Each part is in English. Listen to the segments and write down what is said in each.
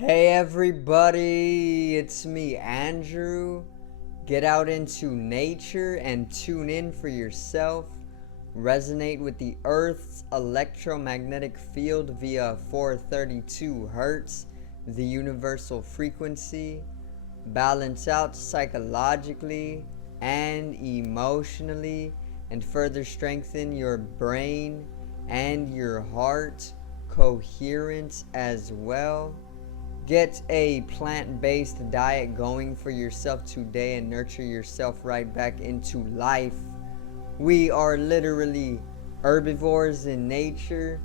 Hey everybody, it's me, Andrew. Get out into nature and tune in for yourself. Resonate with the Earth's electromagnetic field via 432 Hertz, the universal frequency. Balance out psychologically and emotionally, and further strengthen your brain and your heart coherence as well. Get a plant-based diet going for yourself today and nurture yourself right back into life. We are literally herbivores in nature.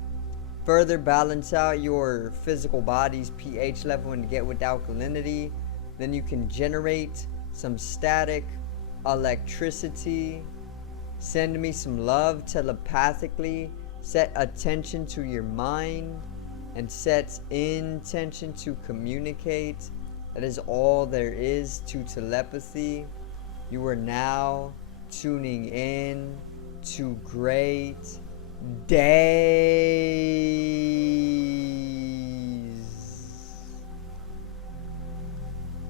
Further balance out your physical body's pH level and get with alkalinity. Then you can generate some static electricity. Send me some love telepathically. Set attention to your mind and set intention to communicate. That is all there is to telepathy. You are now tuning in to great days.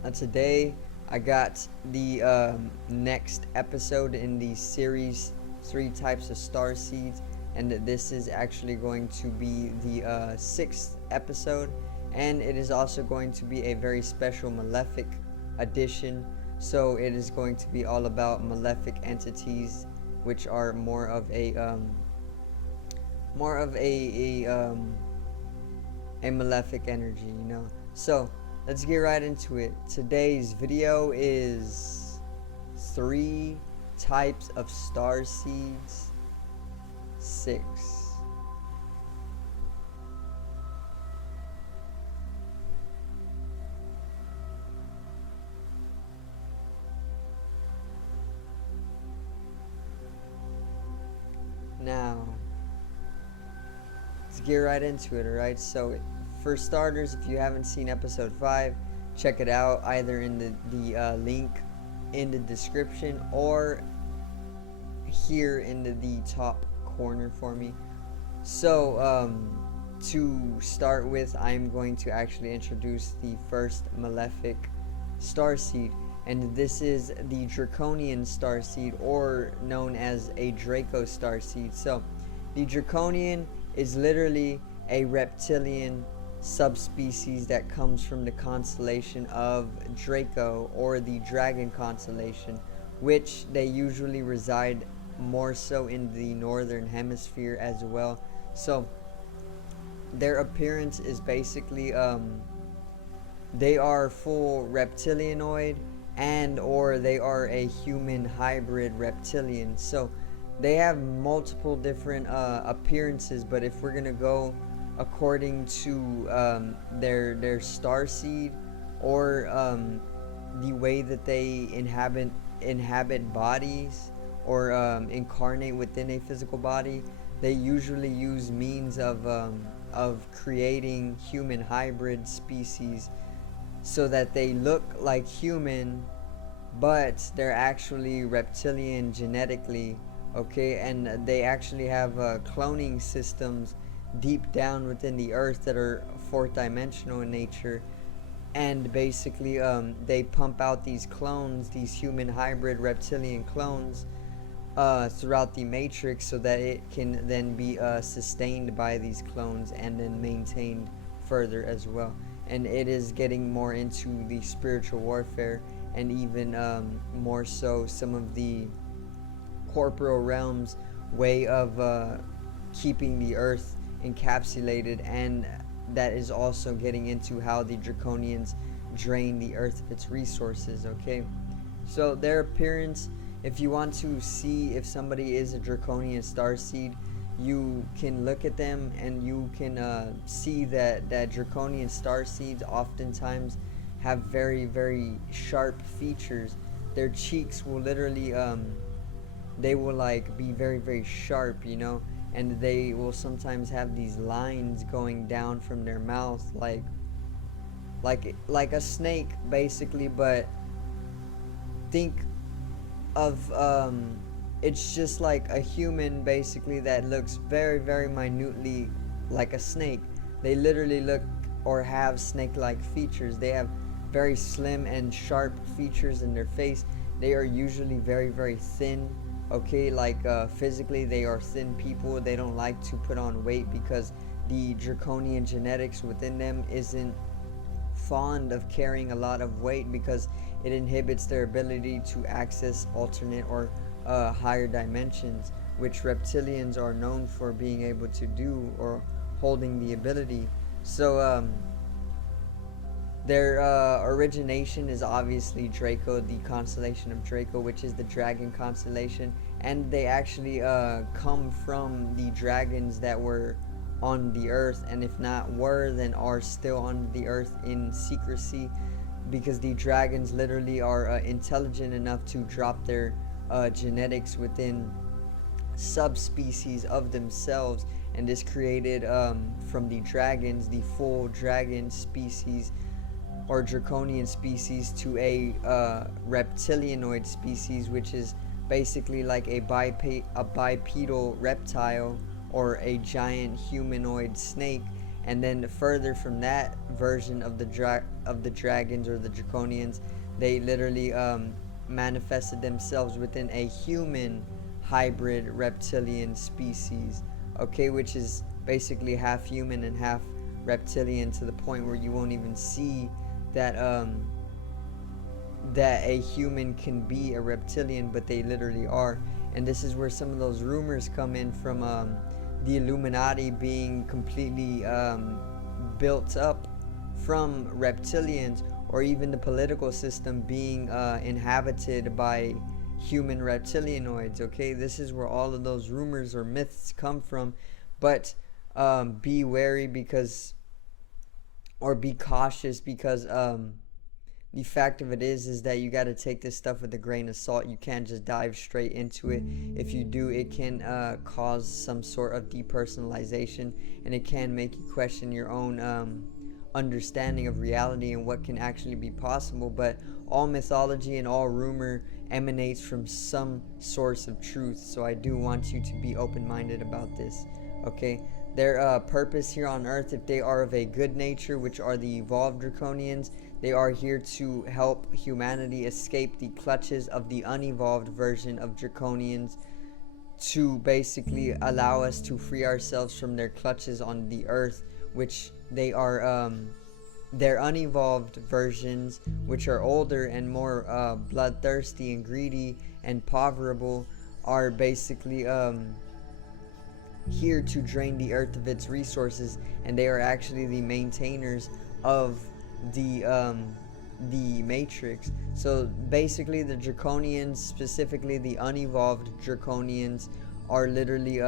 Now today I got the next episode in the series 3 Types of Starseeds, and this is actually going to be the 6th episode, and it is also going to be a very special Malefic edition. So it is going to be all about malefic entities, which are more of a malefic energy, you know. So let's get right into it. Today's video is 3 types of starseeds 6. Now, let's get right into it, alright? So, for starters, if you haven't seen episode 5, check it out either in the link in the description or here in the top corner for me. So, to start with, I'm going to actually introduce the first malefic starseed, and this is the Draconian starseed, or known as a Draco starseed. So the Draconian is literally a reptilian subspecies that comes from the constellation of Draco, or the dragon constellation, which they usually reside more so in the northern hemisphere as well. So their appearance is basically they are full reptilianoid, and or they are a human hybrid reptilian. So they have multiple different appearances, but if we're gonna go according to their starseed, or the way that they inhabit bodies, or incarnate within a physical body, they usually use means of creating human hybrid species, so that they look like human, but they're actually reptilian genetically, okay? And they actually have cloning systems deep down within the earth that are fourth dimensional in nature, and basically they pump out these clones, these human hybrid reptilian clones, throughout the matrix, so that it can then be sustained by these clones and then maintained further as well. And it is getting more into the spiritual warfare, and even more so some of the corporeal realms way of keeping the earth encapsulated, and that is also getting into how the Draconians drain the earth of its resources, okay? So their appearance, if you want to see if somebody is a Draconian starseed, you can look at them and you can see that Draconian starseeds oftentimes have very, very sharp features. Their cheeks will literally they will like be very, very sharp, you know, and they will sometimes have these lines going down from their mouth, like a snake basically, but think of it's just like a human basically that looks very, very minutely like a snake. They literally look or have snake-like features. They have very slim and sharp features in their face. They are usually very, very thin. Okay, like physically they are thin people. They don't like to put on weight because the draconian genetics within them isn't fond of carrying a lot of weight, because it inhibits their ability to access alternate or higher dimensions, which reptilians are known for being able to do, or holding the ability. So their origination is obviously Draco, the constellation of Draco, which is the dragon constellation, and they actually come from the dragons that were on the earth, and if not were, then are still on the earth in secrecy, because the dragons literally are intelligent enough to drop their genetics within subspecies of themselves, and this created from the dragons the full dragon species or draconian species to a reptilianoid species, which is basically like a bipedal reptile or a giant humanoid snake. And then further from that version of the dragons or the draconians, they literally manifested themselves within a human hybrid reptilian species, okay, which is basically half human and half reptilian, to the point where you won't even see that that a human can be a reptilian, but they literally are. And this is where some of those rumors come in from the Illuminati being completely built up from reptilians, or even the political system being inhabited by human reptilianoids. Okay, this is where all of those rumors or myths come from. But be wary, because, or be cautious, because the fact of it is that you got to take this stuff with a grain of salt. You can't just dive straight into it. If you do, it can cause some sort of depersonalization, and it can make you question your own understanding of reality and what can actually be possible. But all mythology and all rumor emanates from some source of truth, so I do want you to be open-minded about this. Okay, their purpose here on Earth, if they are of a good nature, which are the evolved draconians, they are here to help humanity escape the clutches of the unevolved version of draconians, to basically allow us to free ourselves from their clutches on the earth, which they are their unevolved versions, which are older and more bloodthirsty and greedy and poverable, are basically here to drain the earth of its resources, and they are actually the maintainers of the matrix. So basically the draconians, specifically the unevolved draconians, are literally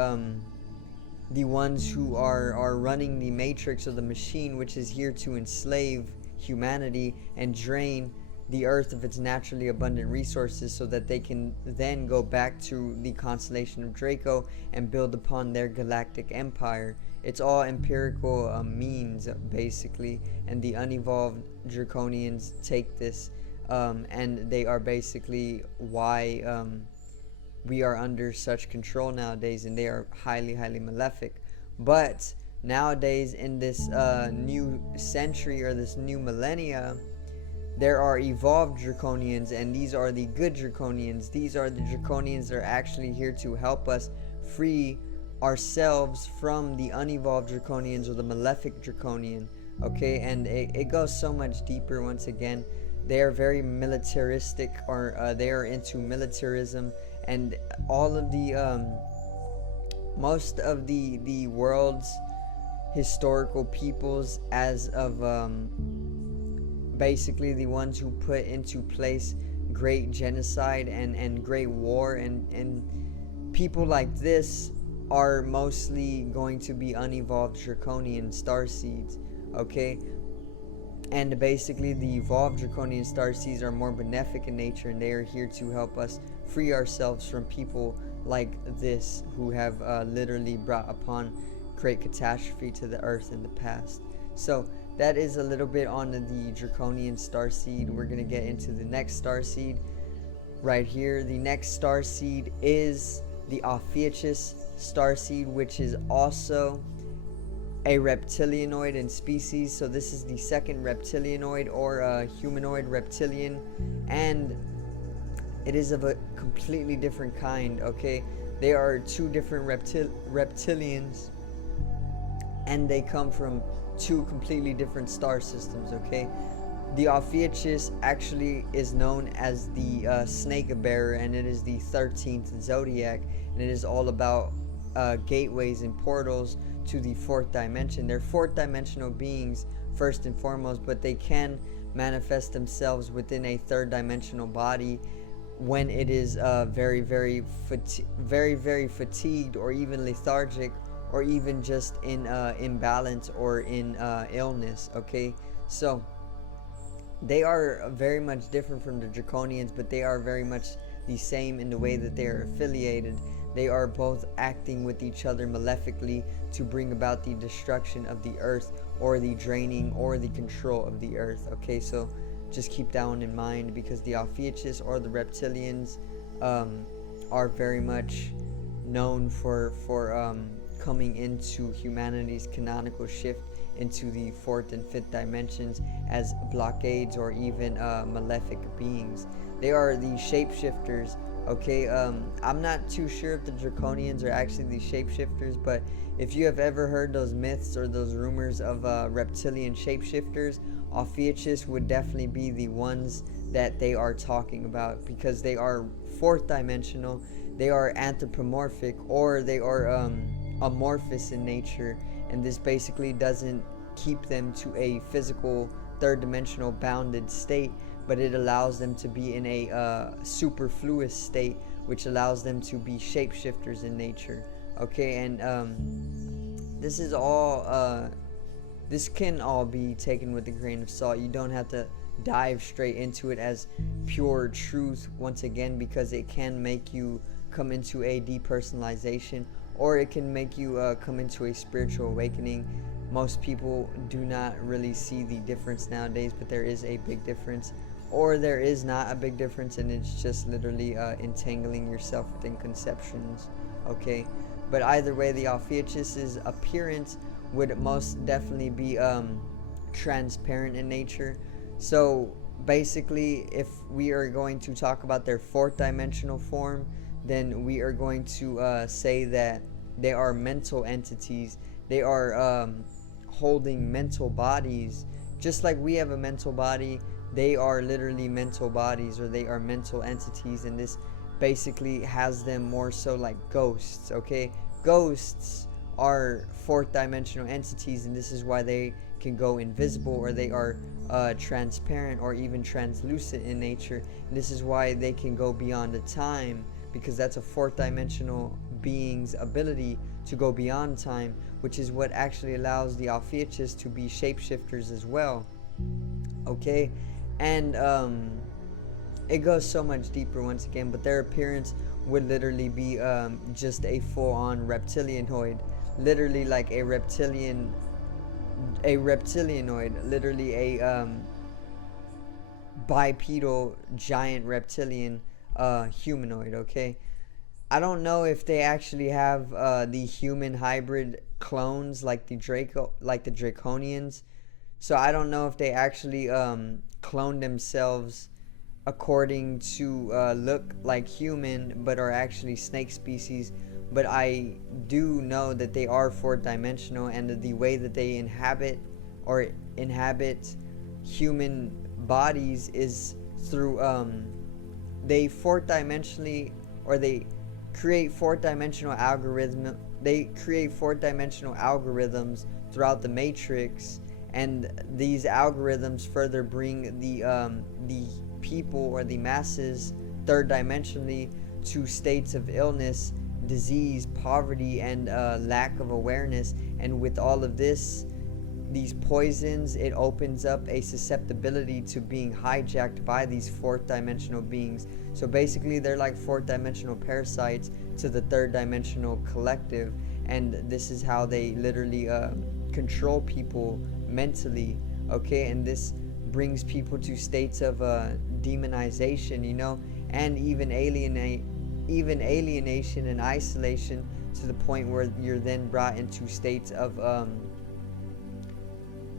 the ones who are running the matrix, or the machine, which is here to enslave humanity and drain the earth of its naturally abundant resources, so that they can then go back to the constellation of Draco and build upon their galactic empire. It's all empirical means, basically, and the unevolved draconians take this, and they are basically why we are under such control nowadays, and they are highly, highly malefic. But nowadays, in this new century, or this new millennia, there are evolved draconians, and these are the good draconians. These are the draconians that are actually here to help us free ourselves from the unevolved draconians, or the malefic draconian. Okay, and it goes so much deeper. Once again, they are very militaristic, or they are into militarism, and all of the most of the world's historical peoples, as of basically the ones who put into place great genocide and great war, and people like this are mostly going to be unevolved draconian starseeds. Okay, and basically the evolved draconian starseeds are more benefic in nature, and they are here to help us free ourselves from people like this, who have literally brought upon great catastrophe to the earth in the past. So that is a little bit on the draconian starseed. We're going to get into the next starseed right here. The next starseed is the Ophiuchus starseed, which is also a reptilianoid in species. So this is the second reptilianoid, or humanoid reptilian, and it is of a completely different kind. Okay, they are two different reptilians, and they come from two completely different star systems. Okay, the Ophiuchus actually is known as the snake bearer, and it is the 13th zodiac, and it is all about gateways and portals to the fourth dimension. They're fourth dimensional beings first and foremost, but they can manifest themselves within a third dimensional body when it is very very fatigued, or even lethargic, or even just in imbalance, or in illness. Okay, so they are very much different from the draconians, but they are very much the same in the way that they are affiliated. They are both acting with each other malefically to bring about the destruction of the earth, or the draining or the control of the earth. Okay, so just keep that one in mind, because the Ophiuchus, or the reptilians, are very much known for coming into humanity's canonical shift into the fourth and fifth dimensions as blockades, or even malefic beings. They are the shapeshifters. Okay, I'm not too sure if the draconians are actually the shapeshifters, but if you have ever heard those myths or those rumors of reptilian shapeshifters, Ophiuchus would definitely be the ones that they are talking about, because they are fourth dimensional, they are anthropomorphic, or they are amorphous in nature, and this basically doesn't keep them to a physical third dimensional bounded state, but it allows them to be in a superfluous state, which allows them to be shapeshifters in nature. Okay, and this is all this can all be taken with a grain of salt. You don't have to dive straight into it as pure truth once again, because it can make you come into a depersonalization, or it can make you come into a spiritual awakening. Most people do not really see the difference nowadays, but there is a big difference, or there is not a big difference, and it's just literally entangling yourself within conceptions. Okay, but either way, the Ophiuchus's appearance would most definitely be transparent in nature. So basically, if we are going to talk about their fourth dimensional form, then we are going to say that they are mental entities. They are holding mental bodies, just like we have a mental body. They are literally mental bodies, or they are mental entities, and this basically has them more so like ghosts. Okay, ghosts are fourth dimensional entities, and this is why they can go invisible, or they are transparent, or even translucent in nature, and this is why they can go beyond the time, because that's a fourth dimensional being's ability to go beyond time, which is what actually allows the Ophiuchus to be shapeshifters as well. Okay, and it goes so much deeper once again, but their appearance would literally be just a full-on reptilianoid, literally like a reptilianoid, literally a bipedal giant reptilian humanoid. Okay, I don't know if they actually have the human hybrid clones like the draconians, so I don't know if they actually clone themselves according to look like human, but are actually snake species. But I do know that they are fourth dimensional, and the way that they inhabit human bodies is through they fourth dimensionally, or they create fourth dimensional algorithms throughout the matrix, and these algorithms further bring the people, or the masses, third dimensionally to states of illness, disease, poverty, and lack of awareness. And with all of these poisons, it opens up a susceptibility to being hijacked by these fourth dimensional beings. So basically, they're like fourth dimensional parasites to the third dimensional collective, and this is how they literally control people mentally. Okay, and this brings people to states of demonization, and even alienation and isolation, to the point where you're then brought into states of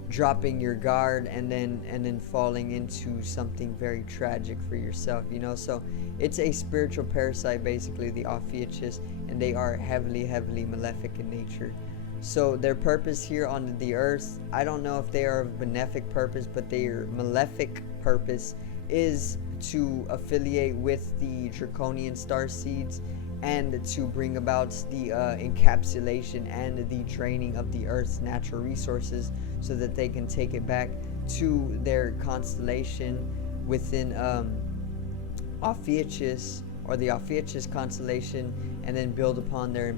dropping your guard and then falling into something very tragic for yourself, you know. So it's a spiritual parasite, basically, the Ophiuchus, and they are heavily malefic in nature. So their purpose here on the earth, I don't know if they are of benefic purpose, but their malefic purpose is to affiliate with the draconian starseeds and to bring about the encapsulation and the draining of the earth's natural resources so that they can take it back to their constellation within Ophiuchus, or the Ophiuchus constellation, and then build upon their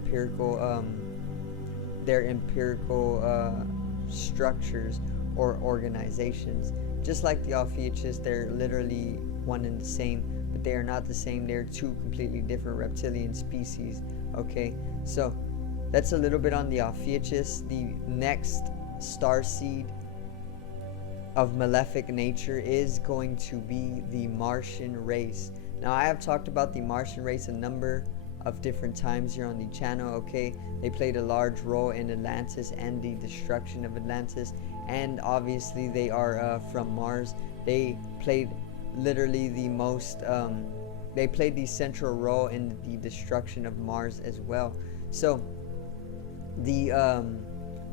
empirical structures or organizations. Just like the Ophiuchus, they're literally one and the same, but they are not the same. They're two completely different reptilian species. Okay, so that's a little bit on the Ophiuchus. The next starseed of malefic nature is going to be the Martian race. Now, I have talked about the Martian race a number of different times here on the channel. Okay, they played a large role in Atlantis and the destruction of Atlantis, and obviously they are from Mars. They played literally the most they played the central role in the destruction of Mars as well. So the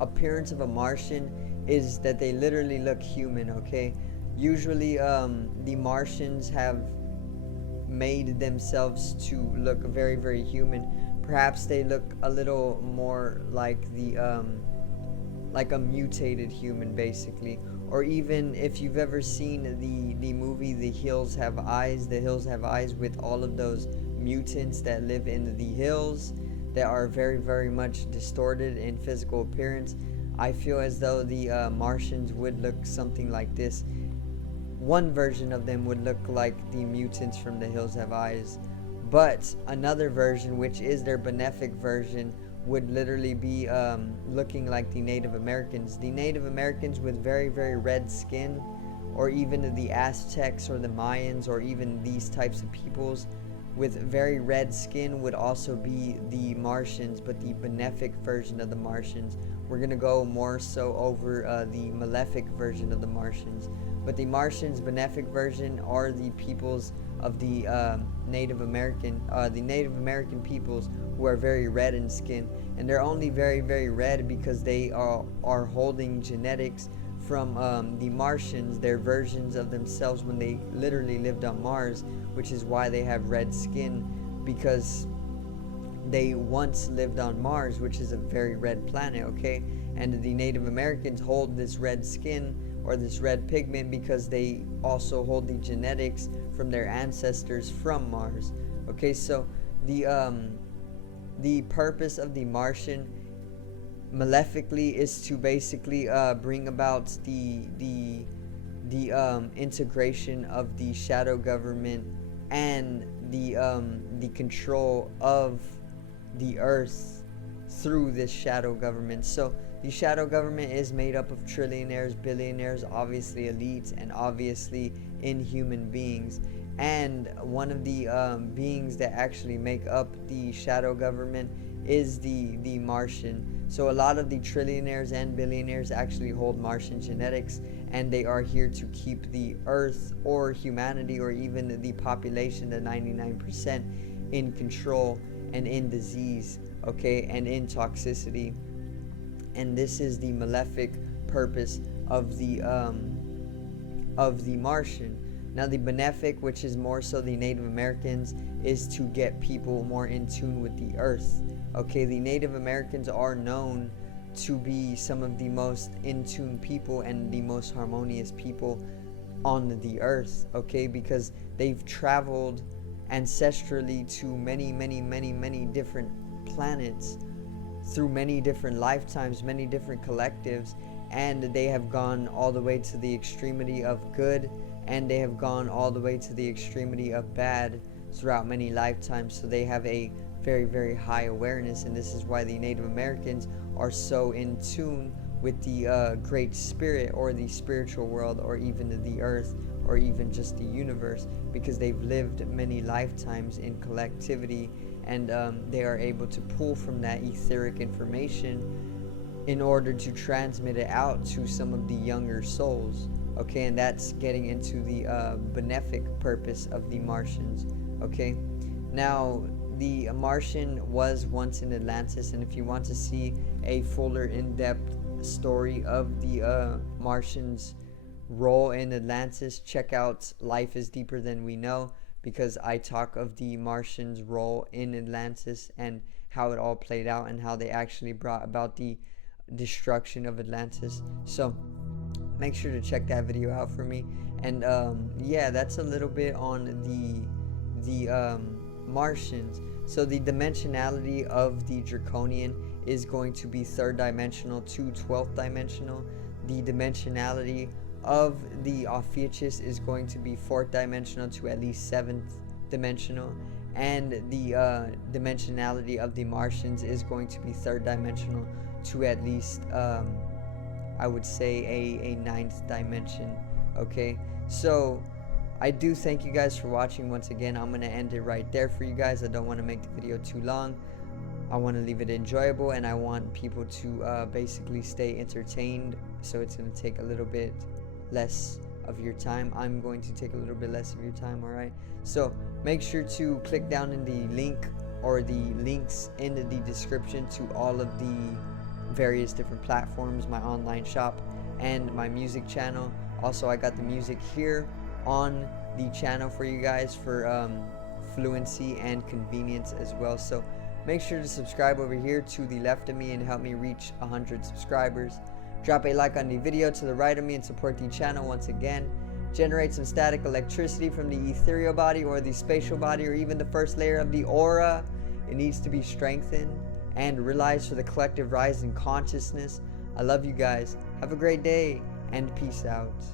appearance of a Martian is that they literally look human. Okay, usually the Martians have made themselves to look very human. Perhaps they look a little more like the like a mutated human, basically. Or even if you've ever seen the movie The Hills Have Eyes, The Hills Have Eyes, with all of those mutants that live in the hills that are very much distorted in physical appearance. I feel as though the Martians would look something like this. One version of them would look like the mutants from The Hills Have Eyes, but another version, which is their benefic version, would literally be looking like the Native Americans. The Native Americans with very red skin, or even the Aztecs or the Mayans, or even these types of peoples with very red skin would also be the Martians, but the benefic version of the Martians. We're going to go more so over the malefic version of the Martians. But the Martians' benefic version are the peoples of the Native American peoples who are very red in skin, and they're only very red because they are holding genetics from the Martians, their versions of themselves when they literally lived on Mars, which is why they have red skin, because they once lived on Mars, which is a very red planet. Okay, and the Native Americans hold this red skin or this red pigment because they also hold the genetics from their ancestors from Mars. Okay, so the purpose of the Martian malefically is to basically bring about the integration of the shadow government and the control of the earth through this shadow government. So the shadow government is made up of trillionaires, billionaires, obviously elites, and obviously inhuman beings. And one of the beings that actually make up the shadow government is the Martian. So a lot of the trillionaires and billionaires actually hold Martian genetics, and they are here to keep the earth or humanity or even the population, the 99%, in control and in disease, okay, and in toxicity. And this is the malefic purpose of the Martian. Now the benefic, which is more so the Native Americans, is to get people more in tune with the earth. Okay, the Native Americans are known to be some of the most in tune people and the most harmonious people on the earth, okay, because they've traveled ancestrally to many different planets through many different lifetimes, many different collectives, and they have gone all the way to the extremity of good, and they have gone all the way to the extremity of bad throughout many lifetimes. So they have a very high awareness, and this is why the Native Americans are so in tune with the great spirit or the spiritual world or even the earth or even just the universe, because they've lived many lifetimes in collectivity, and they are able to pull from that etheric information in order to transmit it out to some of the younger souls. Okay, and that's getting into the benefic purpose of the Martians. Okay, now the Martian was once in Atlantis, and if you want to see a fuller in-depth story of the Martians' role in Atlantis, check out Life is Deeper Than We Know, because I talk of the Martians' role in Atlantis and how it all played out and how they actually brought about the destruction of Atlantis. So make sure to check that video out for me. And yeah, that's a little bit on the Martians. So the dimensionality of the Draconian is going to be 3rd dimensional to 12th dimensional. The dimensionality of the Ophiuchus is going to be 4th dimensional to at least 7th dimensional. And the dimensionality of the Martians is going to be 3rd dimensional to at least I would say a 9th dimension. Okay, so I do thank you guys for watching. Once again, I'm going to end it right there for you guys. I don't want to make the video too long. I want to leave it enjoyable, and I want people to basically stay entertained, so it's going to take a little bit less of your time. I'm going to take a little bit less of your time, alright? So make sure to click down in the link or the links in the description to all of the various different platforms, my online shop and my music channel. Also, I got the music here on the channel for you guys for fluency and convenience as well. So make sure to subscribe over here to the left of me and help me reach 100 subscribers. Drop a like on the video to the right of me and support the channel once again. Generate some static electricity from the ethereal body or the spatial body or even the first layer of the aura. It needs to be strengthened and realized for the collective rise in consciousness. I love you guys. Have a great day and peace out.